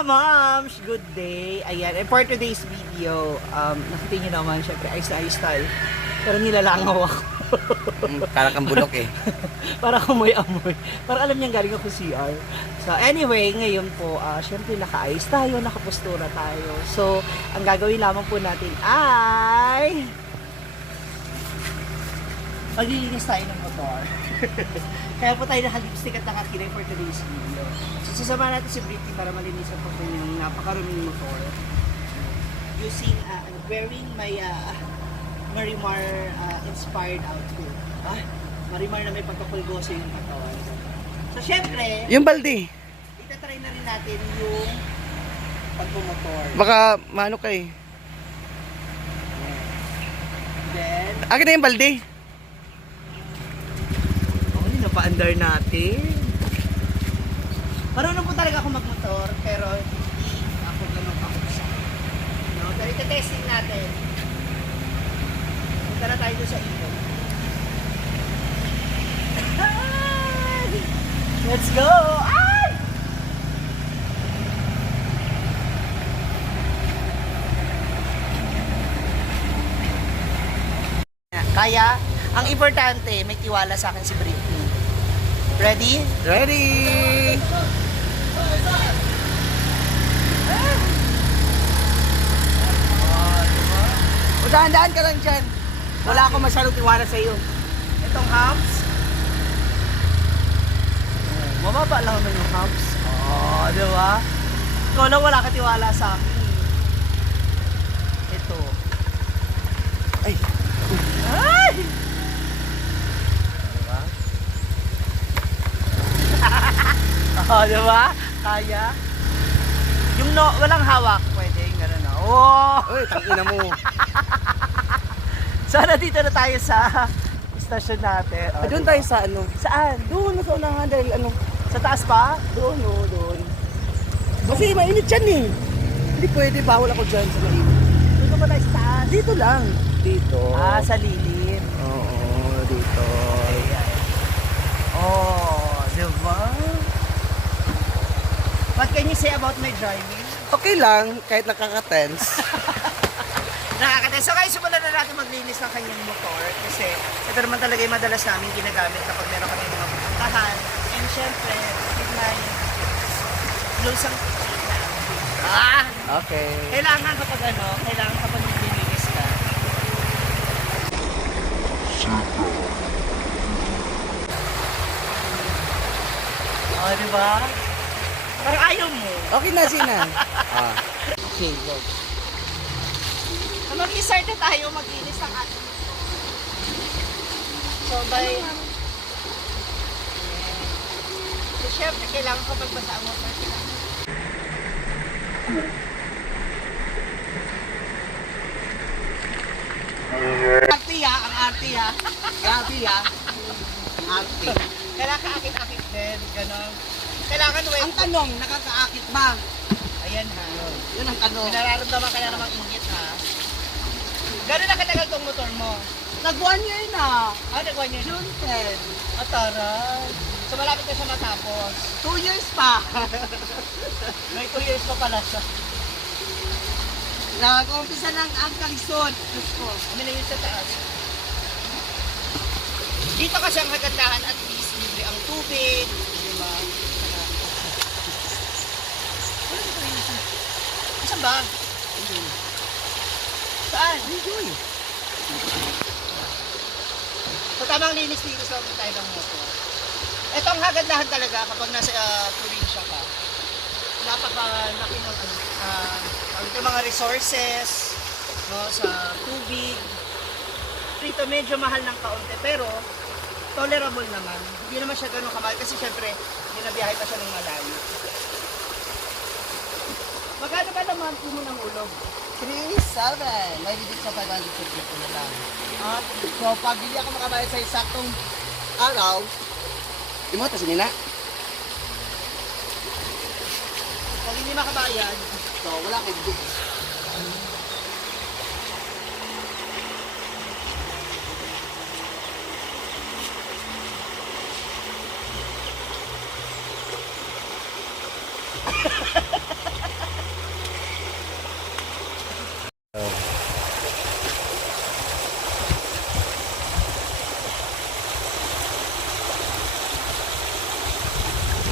mga moms! Good day! Ayan, and for today's video, nakita nyo naman, syempre, ayos na ayos tayo. Pero nilalangaw ako. Parang kang bulok eh. Para amoy-amoy. Para alam niyang galing ako CR. So anyway, ngayon po, syempre nakaayos tayo, nakapustura tayo. So, ang gagawin lamang po natin ay maglilinis tayo ng motor. Kaya po tayo naka-lipstick at nakakinay for today's video. So, sasama natin si Britney para malinisan po po yung napakaruming motor. Using, wearing my Marimar inspired outfit. Marimar na may pagkapulgoso yung katawan. So, syempre, Yung balde. itatry na rin natin yung pagpumotor. Baka maano ka eh. Then, Akin na yung balde. napaandar natin. Marunong po talaga ako magmotor, pero hindi ako ganun kakusa. No? Pero ito-testing natin. Punta na tayo doon sa ilog. Let's go! Ay! Kaya, ang importante, may tiwala sa akin si Britney. Ready? Ready! O dahan-dahan ka lang dyan. Wala akong masyadong tiwala sa iyo. Itong humps. Mababa lang naman yung humps. Oh, di ba? Ikaw lang wala ka tiwala sa akin. Ito. Ay! Ay! Diba? Oh, diba? Kaya? Yung no, walang hawak, pwede yung gano'n na. Oh! Uy, tangina mo. So, nandito na tayo sa station natin. Oh, Doon diba? tayo sa ano. Saan? Doon, sa unahan dahil ano. Sa taas pa? Doon, o, doon. Kasi mainit dyan eh. Hindi pwede, bawal ako dyan sa mainit. Dito ba tayo sa taas? Dito lang. Dito. Sa lilim. Oo, dito. Ayan. Oh, diba? What can you say about my driving? Okay lang, kahit nakaka-tense. Nakakatayo. So guys, simulan na natin maglinis ng kanyang motor kasi ito naman talaga yung madalas namin ginagamit kapag meron kami mga pupuntahan. And syempre, tignan close ang Okay. kailangan kapag maglilinis ka. Oh, di ba? Parang ayaw mo. Okay na, Sina. Okay, go. So, mag-start na tayo maglinis ng ating motor. So, by... So, syempre, kailangan kapag basa ang motor, kailangan. Ang arte ha. Grabe ha. Arte. Kailangan kaakit-akit din, gano'n. Kailangan wet. Ang tanong, nakakaakit ba? Ayan ha. Yun ang tanong. May nararamdaman kaya namang init ha. Gano'n na katagal tong motor mo? Nag-1 year na. Nagwa niya. June 10. Taray. So malapit na siya matapos. 2 years pa. May 2 years pa pala siya. Nag-umpisa ng ang kalisod. Diyos ko. Ano na yun sa taas? Dito kasi ang kagandahan, at least libre ang tubig. Diba? Saan ba? Saan? Enjoy. So tamang linis-linis lang tayo ng motor. Ito ang kagandahan talaga kapag nasa probinsya ka. Napakalaki ng ang mga resources, no, sa tubig. Dito medyo mahal ng kaunti pero tolerable naman. Hindi naman siya ganun kamahal kasi syempre binabiyahe pa siya ng malayo. Magkano ba naman po mo ng ulog? 3,700. May reduce sa 550 na lang. So, pag hindi ako makabayad sa isaktong araw, di mo ito sinina? Kung hindi makabayad, So, wala kayo dito.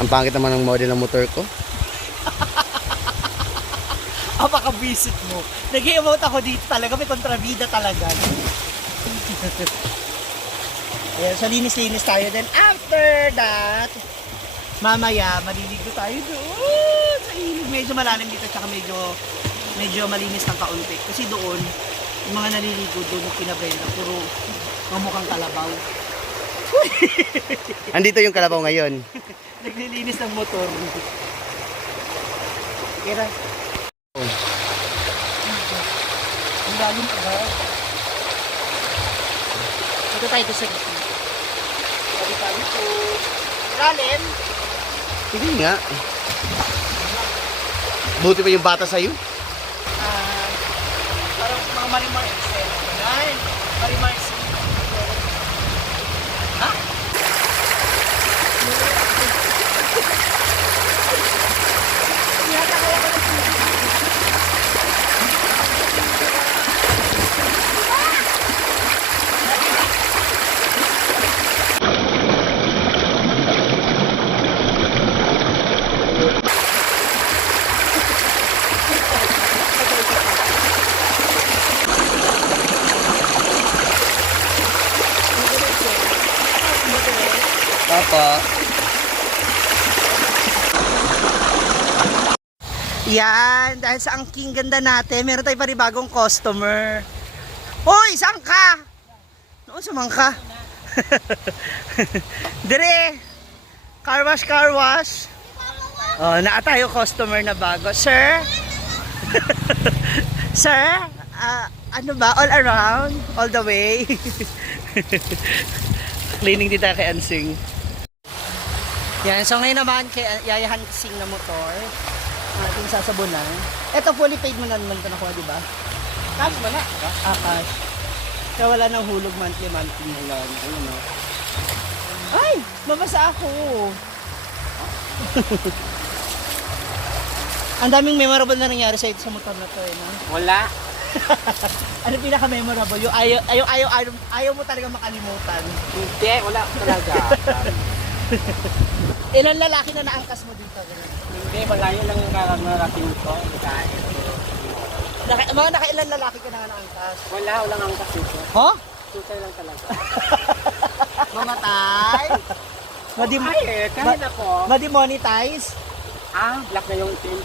Ang pangit naman ng model ng motor ko. Apaka-visit mo. Nag-i-emote ako dito talaga. May kontrabida talaga. Ayan, so linis-linis tayo. Then after that, mamaya, maliligo tayo doon sa ilog. Medyo malalim dito, tsaka medyo malinis ng kaunti. Kasi doon, yung mga naliligo doon, yung kinabrenda, puro mamukhang kalabaw. Andito yung kalabaw ngayon. Naglilinis ng motor. Kira. Ang lalim pa. Ito tayo sa gitna. Sabi tayo po. Lalim. Hindi nga. Buti pa yung bata sa'yo. Parang mga marimar excel. Yan. Marimar excel. Ha? Papa. Yan, dahil sa angking ganda natin, meron tayong panibagong customer. Hoy, saan ka? Noon sumang ka. Dire. Car wash, car wash. Oh, naa tayo customer na bago. Sir? Sir? Ano ba? All around? All the way? Cleaning dito kay Ansing. Yan, so ngayon naman kay Yayahan Sing na motor. Ating sasabunan. Ito fully paid mo na naman ito nakuha, di ba? Cash ba na? Cash. Kaya wala nang hulog monthly. Wala. Ayun o. Ay! Mabasa ako. Ang daming memorable na nangyari sa motor na to eh, no? Wala. Ano pinaka-memorable? Yung ayaw mo talaga makalimutan. Hindi, wala talaga. Ilan lalaki na naangkas mo dito? Hindi, malayo lang yung kararating ko. Mga nakailan lalaki ka na naangkas? Walang angkas dito. Huh? Tutay lang talaga. Mamatay? Kahit ako. Ma-demonetize? Black na yung team.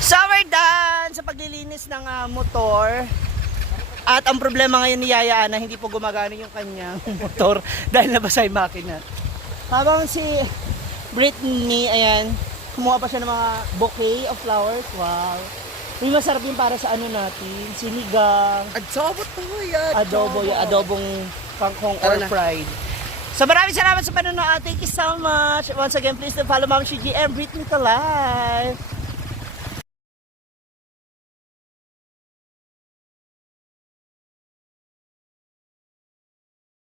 So we're done sa paglilinis ng motor. At ang problema ngayon ni Yaya na hindi po gumagana yung kanyang motor dahil nabasa yung makina. Habang si Brittany, ayan, kumuha pa siya ng mga bouquet of flowers. Wow. May masarap yung para sa ano natin, sinigang. Adobo to yan. Adobo, yung adobong kangkong or fried. So maraming salamat sa panonood. Thank you so much. Once again, please do follow Ma'am Shigi and Brittany to live.